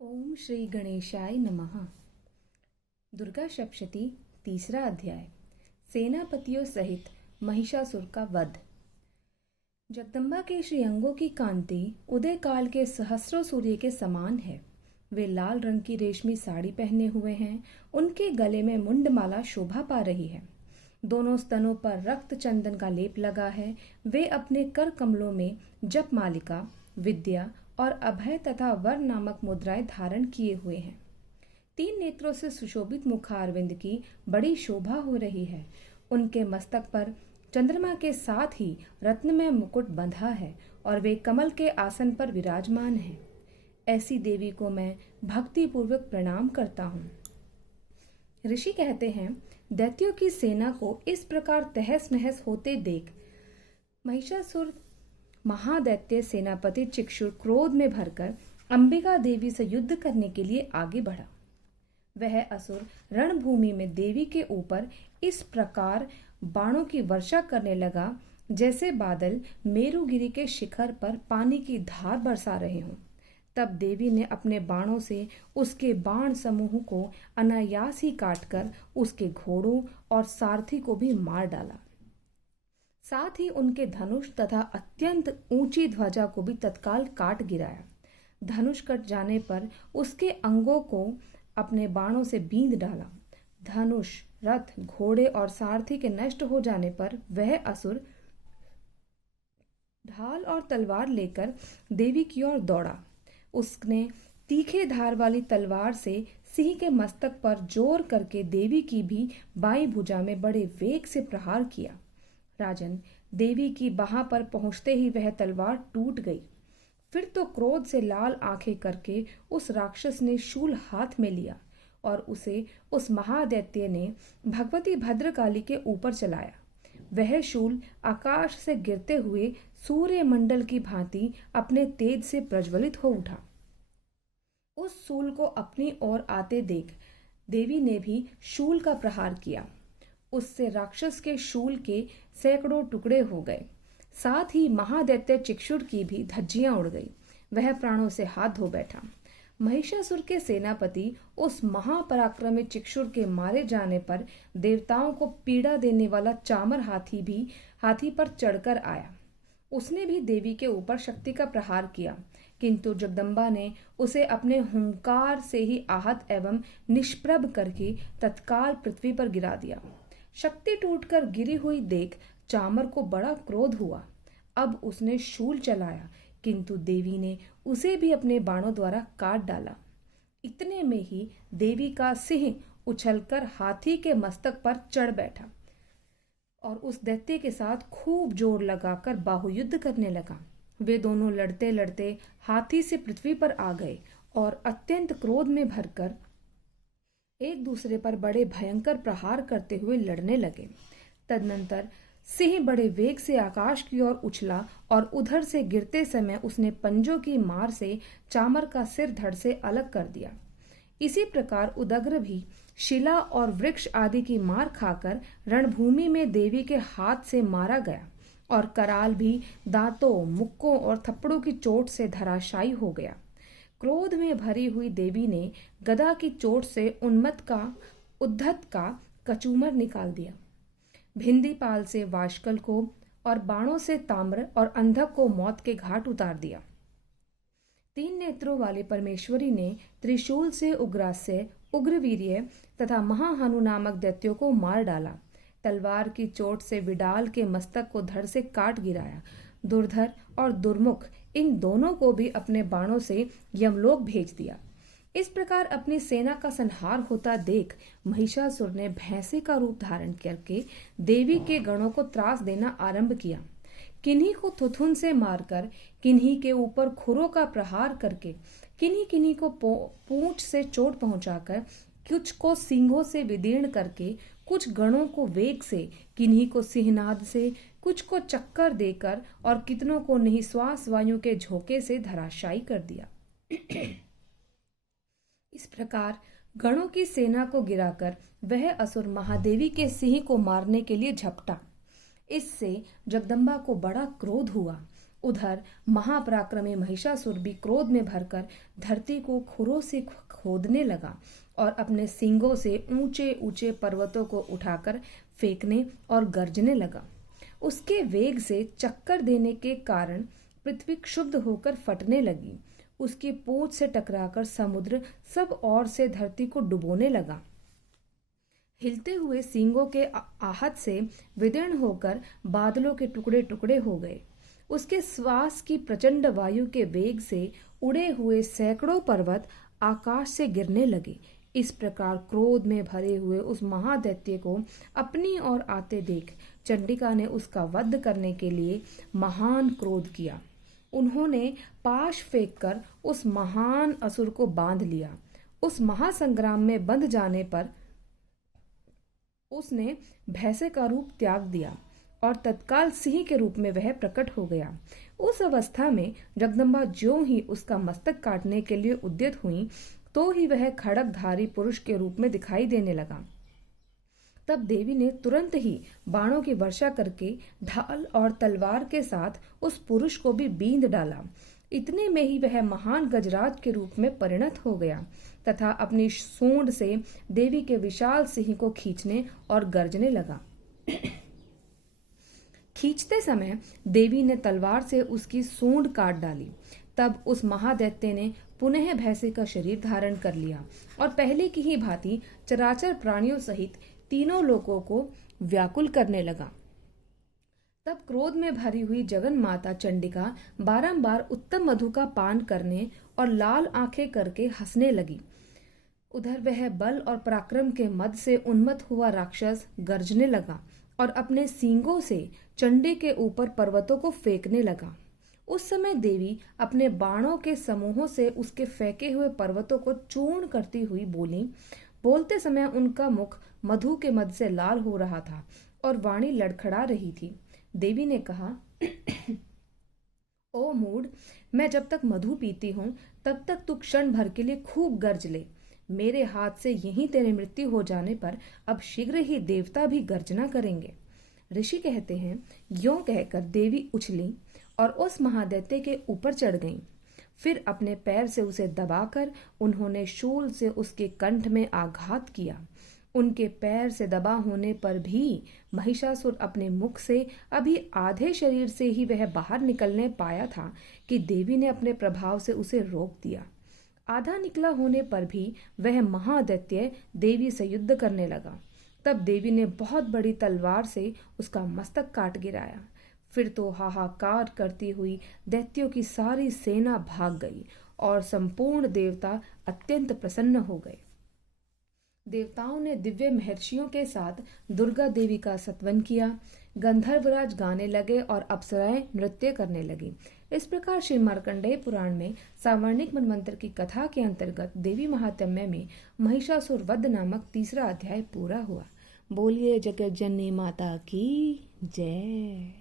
ओम श्री गणेशाय नमः। दुर्गा सप्तशती तीसरा अध्याय। सेनापतियों सहित महिषासुर का वध। जगदम्बा के श्री अंगों की कांति उदय काल के सहस्रों सूर्य के समान है। वे लाल रंग की रेशमी साड़ी पहने हुए हैं। उनके गले में मुंडमाला शोभा पा रही है। दोनों स्तनों पर रक्त चंदन का लेप लगा है। वे अपने कर कमलों में जप मालिका, विद्या और अभय तथा वर नामक मुद्राएं धारण किए हुए हैं। 3 नेत्रों से सुशोभित मुखारविंद की बड़ी शोभा हो रही है। उनके मस्तक पर चंद्रमा के साथ ही रत्नमय मुकुट बंधा है और वे कमल के आसन पर विराजमान हैं। ऐसी देवी को मैं भक्ति पूर्वक प्रणाम करता हूँ। ऋषि कहते हैं, दैत्यों की सेना को इस प्रकार तहस नहस होते देख महिषासुर महादैत्य सेनापति चिक्षुर क्रोध में भरकर अंबिका देवी से युद्ध करने के लिए आगे बढ़ा। वह असुर रणभूमि में देवी के ऊपर इस प्रकार बाणों की वर्षा करने लगा जैसे बादल मेरुगिरी के शिखर पर पानी की धार बरसा रहे हों। तब देवी ने अपने बाणों से उसके बाण समूह को अनायास ही काटकर उसके घोड़ों और सारथी को भी मार डाला। साथ ही उनके धनुष तथा अत्यंत ऊंची ध्वजा को भी तत्काल काट गिराया। धनुष कट जाने पर उसके अंगों को अपने बाणों से बींध डाला। धनुष, रथ, घोड़े और सारथी के नष्ट हो जाने पर वह असुर ढाल और तलवार लेकर देवी की ओर दौड़ा। उसने तीखे धार वाली तलवार से सिंह के मस्तक पर जोर करके देवी की भी बाईं भुजा में बड़े वेग से प्रहार किया। राजन, देवी की बाह पर पहुंचते ही वह तलवार टूट गई। फिर तो क्रोध से लाल आंखें करके उस राक्षस ने शूल हाथ में लिया और उसे उस महादैत्य ने भगवती भद्रकाली के ऊपर चलाया। वह शूल आकाश से गिरते हुए सूर्य मंडल की भांति अपने तेज से प्रज्वलित हो उठा। उस शूल को अपनी ओर आते देख देवी ने भी शूल का प्रहार किया। उससे राक्षस के शूल के सैकड़ों टुकड़े हो गए। साथ ही महादैत्य चिक्षुर की भी धज्जियां उड़ गई। वह प्राणों से हाथ धो बैठा। महिषासुर के सेनापति उस महापराक्रमी चिक्षुर के मारे जाने पर देवताओं को पीड़ा देने वाला चामर हाथी पर चढ़कर आया। उसने भी देवी के ऊपर शक्ति का प्रहार किया, किंतु जगदम्बा ने उसे अपने हुंकार से ही आहत एवं निष्प्रभ करके तत्काल पृथ्वी पर गिरा दिया। शक्ति टूटकर गिरी हुई देख चामर को बड़ा क्रोध हुआ। अब उसने शूल चलाया, किंतु देवी ने उसे भी अपने बाणों द्वारा काट डाला। इतने में ही देवी का सिंह उछलकर हाथी के मस्तक पर चढ़ बैठा और उस दैत्य के साथ खूब जोर लगाकर बाहुयुद्ध करने लगा। वे दोनों लड़ते लड़ते हाथी से पृथ्वी पर आ गए और अत्यंत क्रोध में भरकर एक दूसरे पर बड़े भयंकर प्रहार करते हुए लड़ने लगे। तदनंतर सिंह बड़े वेग से आकाश की ओर उछला और उधर से गिरते समय उसने पंजों की मार से चामर का सिर धड़ से अलग कर दिया। इसी प्रकार उदग्र भी शिला और वृक्ष आदि की मार खाकर रणभूमि में देवी के हाथ से मारा गया और कराल भी दांतों, मुक्कों और थप्पड़ों की चोट से धराशायी हो गया। क्रोध में भरी हुई देवी ने गदा की चोट से उद्धत का कचूमर निकाल दिया। भिंदीपाल से वाशकल को और बाणों से ताम्र और अंधक को मौत के घाट उतार दिया। 3 नेत्रों वाली परमेश्वरी ने त्रिशूल से उग्रास्य, उग्रवीर्य तथा महाहनु नामक दैत्यों को मार डाला। तलवार की चोट से विडाल के मस्तक को धड़ से काट गिराया। दुर्धर और दुर्मुख इन दोनों को भी अपने बाणों से यमलोक भेज दिया। इस प्रकार अपनी सेना का संहार होता देख महिषासुर ने भैंसे का रूप धारण करके देवी के गणों को त्रास देना आरंभ किया। किन्हीं को थुथुन से मारकर, किन्हीं के ऊपर खुरों का प्रहार करके, किन्हीं को पूंछ से चोट पहुंचाकर, कुछ को सींगों से विदीर्ण करके, कुछ गणों को वेग से, किन्हीं को सिंहनाद से, कुछ को चक्कर देकर और कितनों को निःश्वास वायु के झोंके से धराशायी कर दिया। इस प्रकार गणों की सेना को गिराकर वह असुर महादेवी के सिंह को मारने के लिए झपटा। इससे जगदम्बा को बड़ा क्रोध हुआ। उधर महापराक्रमी महिषासुर भी क्रोध में भरकर धरती को खुरों से खोदने लगा और अपने सींगों से ऊंचे ऊंचे पर्वतों को उठाकर फेंकने और गरजने लगा। उसके वेग से चक्कर देने के कारण पृथ्वी क्षुब्ध होकर फटने लगी। उसकी पूंछ से टकराकर समुद्र सब ओर से धरती को डुबोने लगा। हिलते हुए सींगों के आहत से विदीर्ण होकर बादलों के टुकड़े टुकड़े हो गए। उसके श्वास की प्रचंड वायु के वेग से उड़े हुए सैकड़ों पर्वत आकाश से गिरने लगे। इस प्रकार क्रोध में भरे हुए उस महादैत्य को अपनी ओर आते देख चंडिका ने उसका वध करने के लिए महान क्रोध किया। उन्होंने पाश फेंककर उस महान असुर को बांध लिया। उस महासंग्राम में बंध जाने पर उसने भैंसे का रूप त्याग दिया और तत्काल सिंह के रूप में वह प्रकट हो गया। उस अवस्था में जगदम्बा ज्यों ही उसका मस्तक काटने के लिए उद्यत हुई तो ही वह खड़गधारी पुरुष के रूप में दिखाई देने लगा। तब देवी ने तुरंत ही बाणों की वर्षा करके ढाल और तलवार के साथ उस पुरुष को भी बींध डाला। इतने में ही वह महान गजराज के रूप में परिणत हो गया तथा अपनी सूंड से देवी के विशाल सिंह को खींचने और गर्जने लगा। खींचते समय देवी ने तलवार से उसकी सूंड काट डाली। तब उस महादैत्य ने पुनः भैंसे का शरीर धारण कर लिया और पहले की ही भांति चराचर प्राणियों सहित तीनों लोकों को व्याकुल करने लगा। तब क्रोध में भरी हुई जगन माता चंडिका बारंबार उत्तम मधु का पान करने और लाल आंखें करके हंसने लगी। उधर वह बल और पराक्रम के मद से उन्मत्त हुआ राक्षस गर्जने लगा और अपने सींगों से चंडी के ऊपर पर्वतों को फेंकने लगा। उस समय देवी अपने बाणों के समूहों से उसके फेंके हुए पर्वतों को चूर्ण करती हुई बोली। बोलते समय उनका मुख मधु के मद से लाल हो रहा था और वाणी लड़खड़ा रही थी। देवी ने कहा, ओ मूढ़, मैं जब तक मधु पीती हूँ तब तक तू क्षण भर के लिए खूब गर्ज ले। मेरे हाथ से यहीं तेरी मृत्यु हो जाने पर अब शीघ्र ही देवता भी गर्जना करेंगे। ऋषि कहते हैं, यों कहकर देवी उछली और उस महादैत्य के ऊपर चढ़ गईं। फिर अपने पैर से उसे दबाकर उन्होंने शूल से उसके कंठ में आघात किया। उनके पैर से दबा होने पर भी महिषासुर अपने मुख से अभी आधे शरीर से ही वह बाहर निकलने पाया था कि देवी ने अपने प्रभाव से उसे रोक दिया। आधा निकला होने पर भी वह महादैत्य देवी से युद्ध करने लगा। तब देवी ने बहुत बड़ी तलवार से उसका मस्तक काट गिराया। फिर तो हाहाकार करती हुई दैत्यों की सारी सेना भाग गई और संपूर्ण देवता अत्यंत प्रसन्न हो गए। देवताओं ने दिव्य महर्षियों के साथ दुर्गा देवी का स्तवन किया। गंधर्वराज गाने लगे और अप्सराएं नृत्य करने लगी। इस प्रकार श्री मार्कंडेय पुराण में सावर्णिक मनवंतर की कथा के अंतर्गत देवी महात्म्य में महिषासुर वध नामक तीसरा अध्याय पूरा हुआ। बोलिए जगत जननी माता की जय।